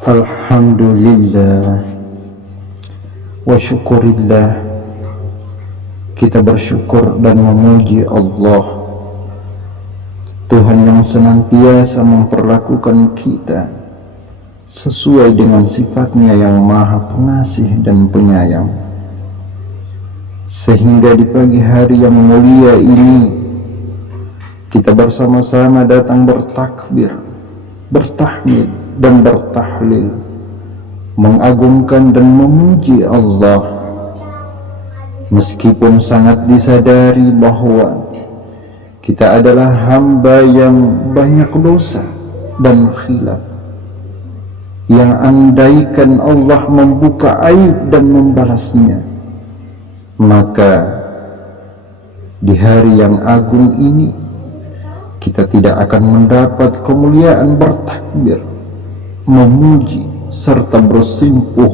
Alhamdulillah wa syukurillah. Kita bersyukur dan memuji Allah, Tuhan yang senantiasa memperlakukan kita sesuai dengan sifatnya yang maha pengasih dan penyayang, sehingga di pagi hari yang mulia ini kita bersama-sama datang bertakbir, bertahmid dan bertahlil, mengagungkan dan memuji Allah, meskipun sangat disadari bahwa kita adalah hamba yang banyak dosa dan khilaf, yang andaikan Allah membuka aib dan membalasnya, maka di hari yang agung ini kita tidak akan mendapat kemuliaan bertakbir, memuji serta bersimpuh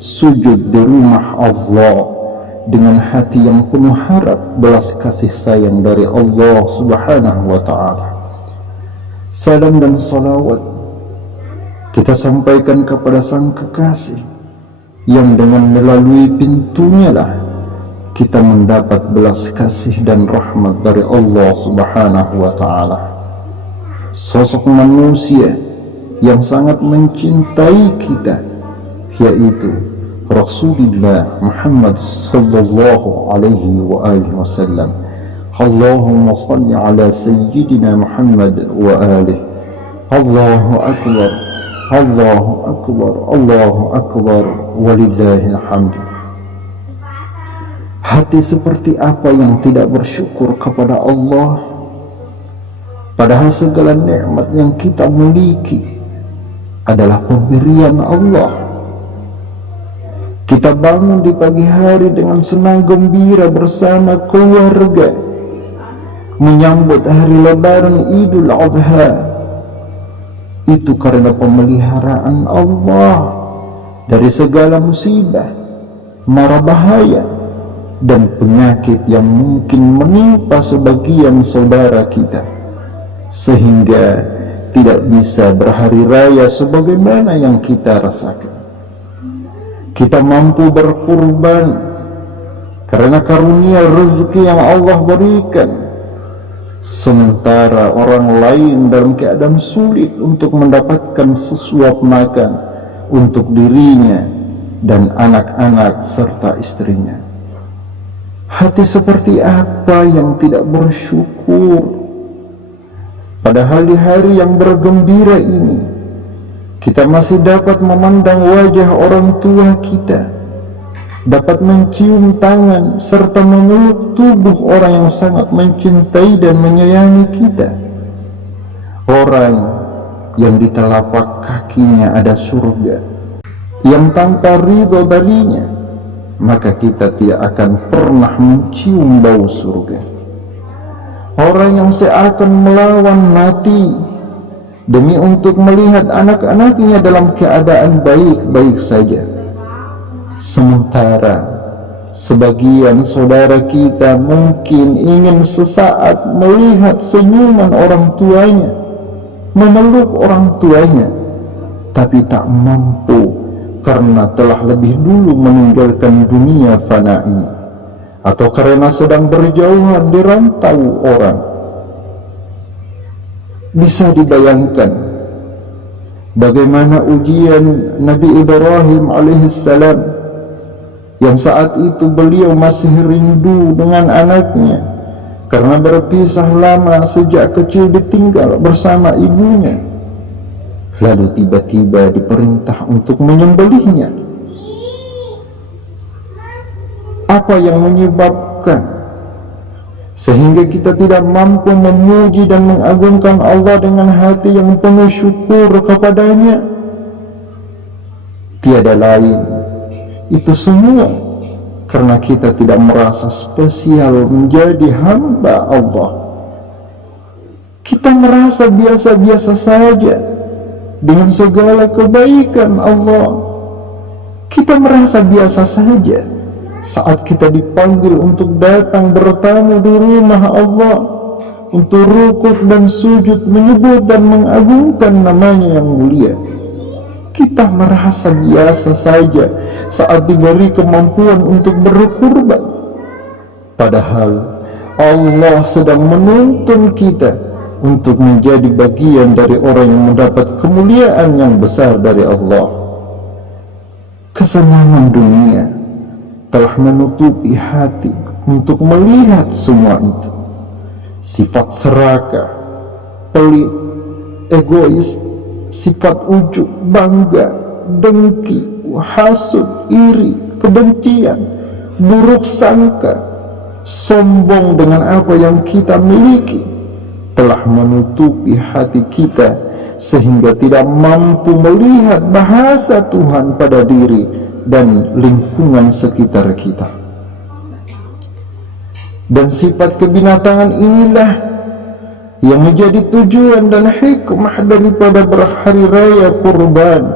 sujud di rumah Allah dengan hati yang penuh harap belas kasih sayang dari Allah Subhanahu wa ta'ala. Salam dan salawat kita sampaikan kepada sang kekasih yang dengan melalui pintunya lah kita mendapat belas kasih dan rahmat dari Allah Subhanahu wa ta'ala. Sosok manusia yang sangat mencintai kita, yaitu Rasulullah Muhammad sallallahu alaihi wa alihi wasallam. Allahumma salli ala sayyidina Muhammad wa alihi. Allahu akbar, Allahu akbar, Allahu akbar, walillahil hamd. Hati seperti apa yang tidak bersyukur kepada Allah, padahal segala nikmat yang kita miliki adalah pemberian Allah. Kita bangun di pagi hari dengan senang gembira bersama keluarga, menyambut hari lebaran Idul Adha. Itu karena pemeliharaan Allah dari segala musibah, mara bahaya, dan penyakit yang mungkin menimpa sebagian saudara kita, sehingga tidak bisa berhari raya sebagaimana yang kita rasakan. Kita mampu berkurban karena karunia rezeki yang Allah berikan, sementara orang lain dalam keadaan sulit untuk mendapatkan sesuap makan untuk dirinya dan anak-anak serta istrinya. Hati seperti apa yang tidak bersyukur? Padahal di hari yang bergembira ini kita masih dapat memandang wajah orang tua kita, dapat mencium tangan serta memeluk tubuh orang yang sangat mencintai dan menyayangi kita, orang yang di telapak kakinya ada surga yang tanpa ridho darinya, maka kita tidak akan pernah mencium bau surga. Orang yang seakan melawan mati demi untuk melihat anak-anaknya dalam keadaan baik-baik saja, sementara sebagian saudara kita mungkin ingin sesaat melihat senyuman orang tuanya, memeluk orang tuanya, tapi tak mampu karena telah lebih dulu meninggalkan dunia fana ini, atau karena sedang berjauhan di rantau orang. Bisa dibayangkan bagaimana ujian Nabi Ibrahim alaihissalam, yang saat itu beliau masih rindu dengan anaknya karena berpisah lama sejak kecil ditinggal bersama ibunya, lalu tiba-tiba diperintah untuk menyembelihnya. Apa yang menyebabkan sehingga kita tidak mampu memuji dan mengagungkan Allah dengan hati yang penuh syukur kepadanya? Tiada lain, itu semua karena kita tidak merasa spesial menjadi hamba Allah. Kita merasa biasa-biasa saja dengan segala kebaikan Allah. Kita merasa biasa saja saat kita dipanggil untuk datang bertamu di rumah Allah, untuk rukuk dan sujud menyebut dan mengagungkan namanya yang mulia. Kita merasa biasa saja saat diberi kemampuan untuk berkurban. Padahal Allah sedang menuntun kita untuk menjadi bagian dari orang yang mendapat kemuliaan yang besar dari Allah. Kesenangan dunia telah menutupi hati untuk melihat semua itu. Sifat serakah, pelit, egois, sifat ujub, bangga, dengki, hasud, iri, kebencian, buruk sangka, sombong dengan apa yang kita miliki telah menutupi hati kita sehingga tidak mampu melihat bahasa Tuhan pada diri dan lingkungan sekitar kita. Dan sifat kebinatangan inilah yang menjadi tujuan dan hikmah daripada berhari raya kurban,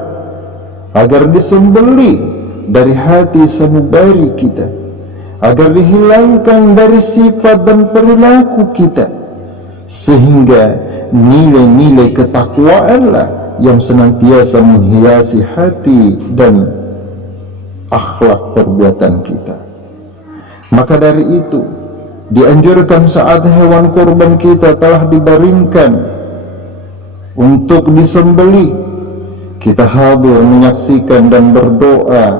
agar disembelih dari hati sanubari kita, agar dihilangkan dari sifat dan perilaku kita, sehingga nilai-nilai ketakwaanlah yang senantiasa menghiasi hati dan akhlak perbuatan kita. Maka dari itu dianjurkan saat hewan kurban kita telah dibaringkan untuk disembelih, kita hadir menyaksikan dan berdoa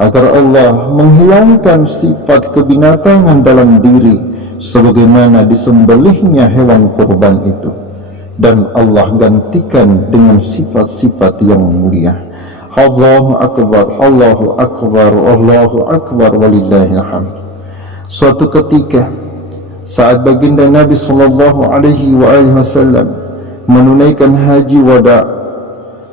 agar Allah menghilangkan sifat kebinatangan dalam diri sebagaimana disembelihnya hewan kurban itu, dan Allah gantikan dengan sifat-sifat yang mulia. Allahu Akbar, Allahu Akbar, Allahu Akbar, walillahil hamd. Suatu ketika saat baginda Nabi sallallahu alaihi wasallam menunaikan haji wada,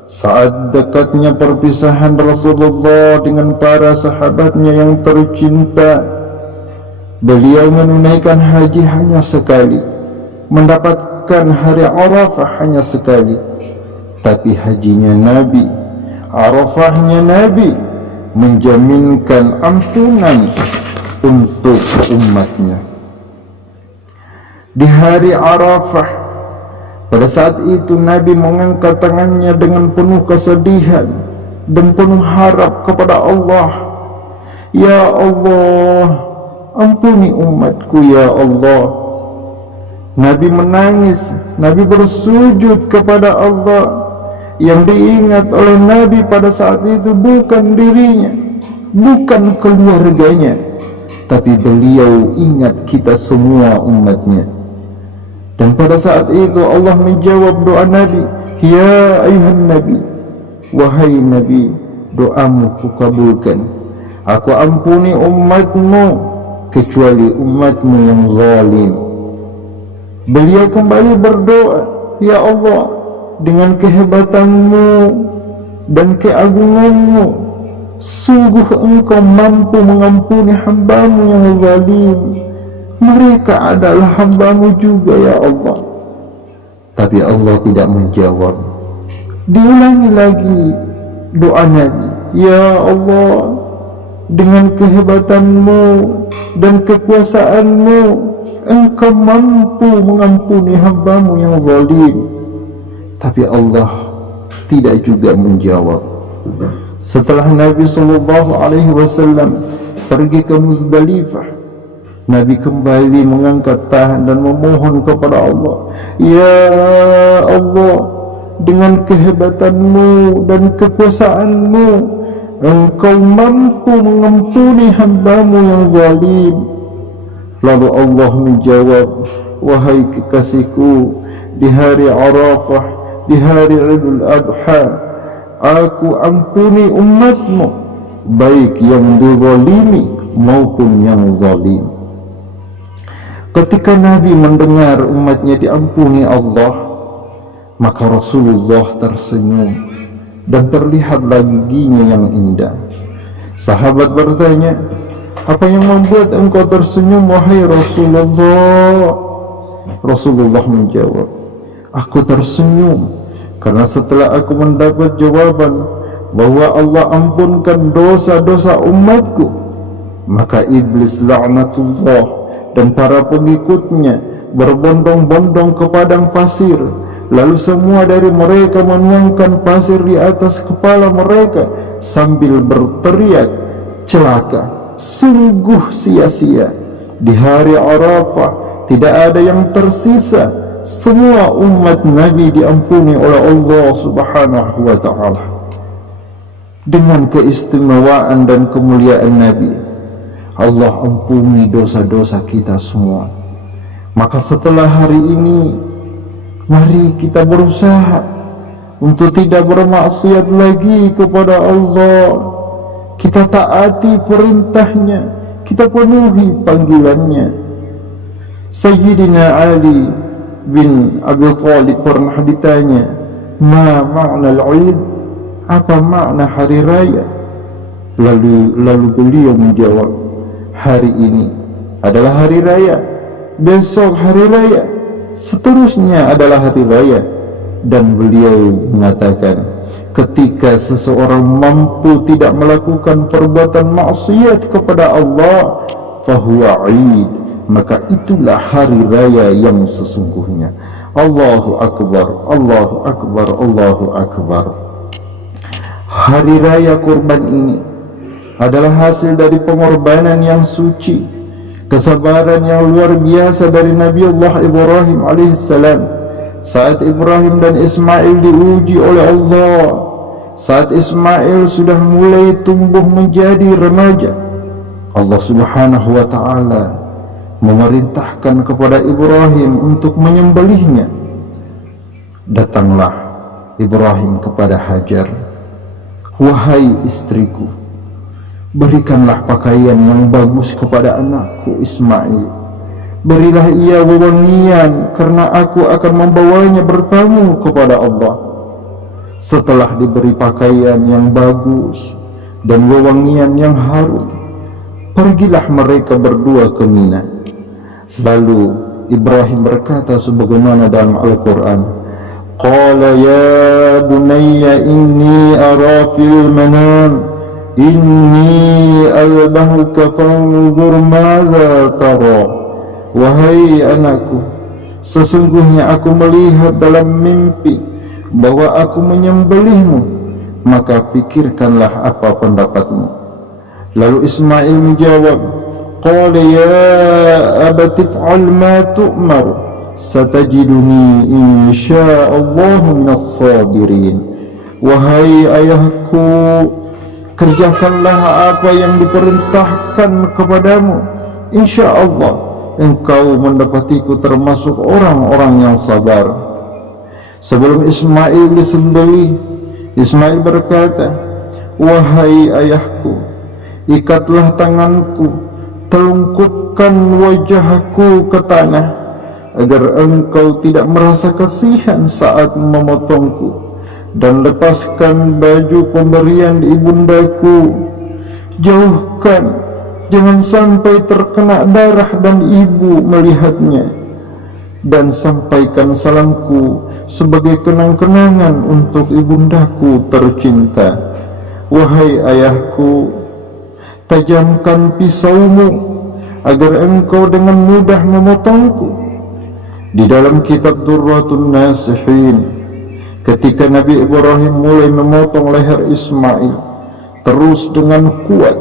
saat dekatnya perpisahan Rasulullah dengan para sahabatnya yang tercinta, beliau menunaikan haji hanya sekali, mendapatkan hari Arafah hanya sekali. Tapi hajinya Nabi, Arafahnya Nabi menjaminkan ampunan untuk umatnya. Di hari Arafah, pada saat itu Nabi mengangkat tangannya dengan penuh kesedihan dan penuh harap kepada Allah. Ya Allah, ampuni umatku ya Allah. Nabi menangis, Nabi bersujud kepada Allah. Yang diingat oleh Nabi pada saat itu bukan dirinya, bukan keluarganya, tapi beliau ingat kita semua umatnya. Dan pada saat itu Allah menjawab doa Nabi, ya ayuhan Nabi, wahai Nabi, doamu kukabulkan. Aku ampuni umatmu kecuali umatmu yang zalim. Beliau kembali berdoa, ya Allah, dengan kehebatanmu dan keagunganmu, sungguh engkau mampu mengampuni hambamu yang zalim. Mereka adalah hambamu juga ya Allah. Tapi Allah tidak menjawab. Diulangi lagi doa Nabi, ya Allah, dengan kehebatanmu dan kekuasaanmu, engkau mampu mengampuni hambamu yang zalim. Tapi Allah tidak juga menjawab. Setelah Nabi SAW pergi ke Muzdalifah, Nabi kembali mengangkat tangan dan memohon kepada Allah, ya Allah, dengan kehebatanmu dan kekuasaanmu, engkau mampu mengampuni hambamu yang zalim. Lalu Allah menjawab, wahai kekasihku, di hari Arafah, di hari Idul Adha, aku ampuni umatmu, baik yang dizalimi maupun yang zalim. Ketika Nabi mendengar umatnya diampuni Allah, maka Rasulullah tersenyum dan terlihatlah giginya yang indah. Sahabat bertanya, apa yang membuat engkau tersenyum wahai Rasulullah? Rasulullah menjawab, aku tersenyum karena setelah aku mendapat jawaban bahwa Allah ampunkan dosa-dosa umatku, maka iblis laknatullah dan para pengikutnya berbondong-bondong ke padang pasir, Lalu semua dari mereka menuangkan pasir di atas kepala mereka sambil berteriak, celaka, sungguh sia-sia. Di hari Arafah tidak ada yang tersisa. Semua umat Nabi diampuni oleh Allah Subhanahu wa ta'ala. Dengan keistimewaan dan kemuliaan Nabi, Allah ampuni dosa-dosa kita semua. Maka setelah hari ini, mari kita berusaha untuk tidak bermaksiat lagi kepada Allah. Kita taati perintahnya, kita penuhi panggilannya. Sayyidina Ali bin Abi Thalib pernah ditanya, ma ma'na al-'id? Apa makna hari raya? Lalu beliau menjawab, hari ini adalah hari raya, besok hari raya, seterusnya adalah hari raya. Dan beliau mengatakan, ketika seseorang mampu tidak melakukan perbuatan maksiat kepada Allah, fahuwa 'id, maka itulah hari raya yang sesungguhnya. Allahu Akbar, Allahu Akbar, Allahu Akbar. Hari raya kurban ini adalah hasil dari pengorbanan yang suci, kesabaran yang luar biasa dari Nabi Allah Ibrahim alaihissalam. Saat Ibrahim dan Ismail diuji oleh Allah, saat Ismail sudah mulai tumbuh menjadi remaja, Allah Subhanahu wa ta'ala memerintahkan kepada Ibrahim untuk menyembelihnya. Datanglah Ibrahim kepada Hajar, wahai istriku, berikanlah pakaian yang bagus kepada anakku Ismail. Berilah ia wewangian, karena aku akan membawanya bertamu kepada Allah. Setelah diberi pakaian yang bagus dan wewangian yang harum, pergilah mereka berdua ke Mina. Lalu Ibrahim berkata sebagaimana dalam Al-Quran, qala ya bunayya inni ara fil manam inni albahuka fanzur madza tara. Wahai anakku, sesungguhnya aku melihat dalam mimpi bahwa aku menyembelihmu, maka pikirkanlah apa pendapatmu. Lalu Ismail menjawab, qala ya abati fa'al ma tu'mar satajiduni insya'allahu minas sabirin. Wahai ayahku, kerjakanlah apa yang diperintahkan kepadamu, insyaallah engkau mendapatiku termasuk orang-orang yang sabar. Sebelum Ismail disembelih, Ismail berkata, wahai ayahku, ikatlah tanganku, telungkupkan wajahku ke tanah, agar engkau tidak merasa kasihan saat memotongku, dan lepaskan baju pemberian ibundaku. Jauhkan, jangan sampai terkena darah dan ibu melihatnya, dan sampaikan salamku sebagai kenang-kenangan untuk ibundaku tercinta. Wahai ayahku, tajamkan pisaumu agar engkau dengan mudah memotongku. Di dalam kitab Durratun Nasihin, ketika Nabi Ibrahim mulai memotong leher Ismail terus dengan kuat,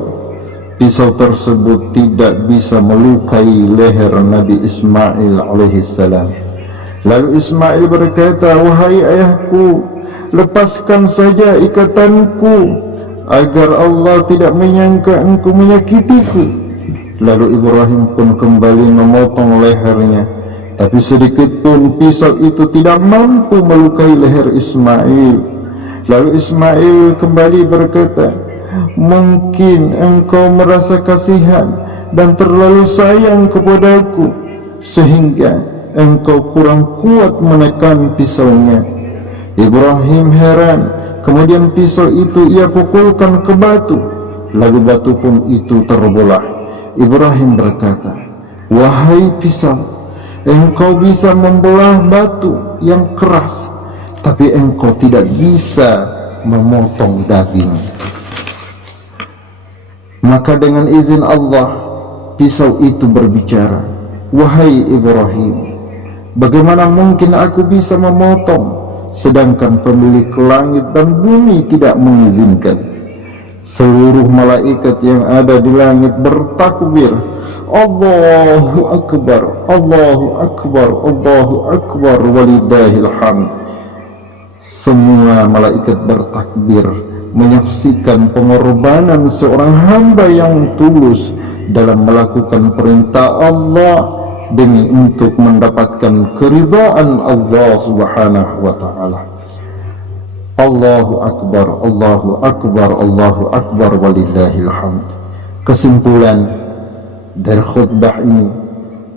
pisau tersebut tidak bisa melukai leher Nabi Ismail alaihissalam. Lalu Ismail berkata, wahai ayahku, lepaskan saja ikatanku agar Allah tidak menyangka engkau menyakitiku. Lalu Ibrahim pun kembali memotong lehernya, tapi sedikit pun pisau itu tidak mampu melukai leher Ismail. Lalu Ismail kembali berkata, mungkin engkau merasa kasihan dan terlalu sayang kepadaku, sehingga engkau kurang kuat menekan pisaunya. Ibrahim heran. Kemudian pisau itu ia pukulkan ke batu, lalu batu pun itu terbelah. Ibrahim berkata, wahai pisau, engkau bisa membelah batu yang keras, tapi engkau tidak bisa memotong daging. Maka dengan izin Allah, pisau itu berbicara, wahai Ibrahim, Bagaimana mungkin aku bisa memotong, sedangkan pemilik langit dan bumi tidak mengizinkan? Seluruh malaikat yang ada di langit bertakbir, Allahu Akbar, Allahu Akbar, Allahu Akbar, walillahil hamd. Semua malaikat bertakbir menyaksikan pengorbanan seorang hamba yang tulus dalam melakukan perintah Allah demi untuk mendapatkan keridhaan Allah Subhanahu wa ta'ala. Allahu Akbar, Allahu Akbar, Allahu Akbar, walillahil hamd. Kesimpulan dari khutbah ini,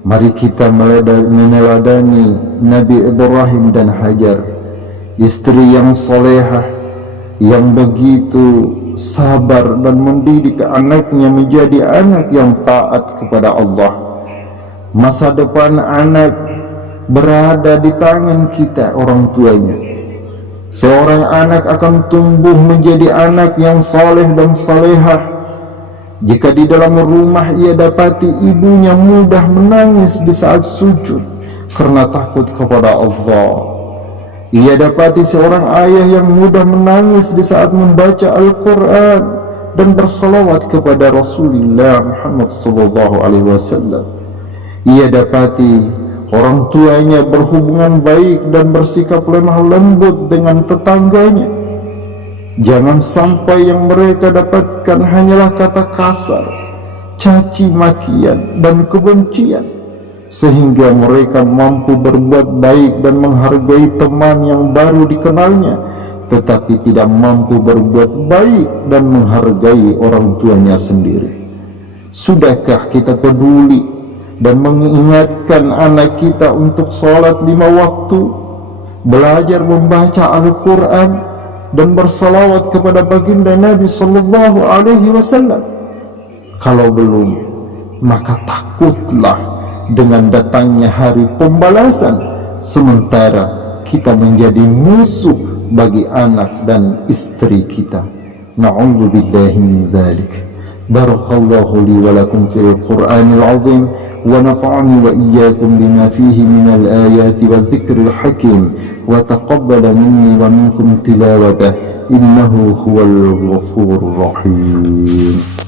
mari kita meneladani Nabi Ibrahim dan Hajar, istri yang solehah, yang begitu sabar dan mendidik anaknya menjadi anak yang taat kepada Allah. Masa depan anak berada di tangan kita, orang tuanya. Seorang anak akan tumbuh menjadi anak yang saleh dan salehah jika di dalam rumah ia dapati ibunya mudah menangis di saat sujud karena takut kepada Allah. Ia dapati seorang ayah yang mudah menangis di saat membaca Al-Quran dan bersalawat kepada Rasulullah Muhammad SAW. Ia dapati orang tuanya berhubungan baik dan bersikap lemah lembut dengan tetangganya. Jangan sampai yang mereka dapatkan hanyalah kata kasar, caci makian dan kebencian, sehingga mereka mampu berbuat baik dan menghargai teman yang baru dikenalnya, tetapi tidak mampu berbuat baik dan menghargai orang tuanya sendiri. Sudahkah kita peduli dan mengingatkan anak kita untuk sholat 5 waktu, belajar membaca Al-Quran, dan bersalawat kepada baginda Nabi Sallallahu Alaihi Wasallam? Kalau belum, maka takutlah dengan datangnya hari pembalasan, sementara kita menjadi musuh bagi anak dan istri kita. Na'udzubillahi min dzalik. Barakallahu li wa lakum fil Qur'anil azim wa nafa'ani wa iyyakum bima fihi minal ayati wa dzikril hakim wa taqabbala minni wa minkum tilawatah innahu huwal ghafurur rahim.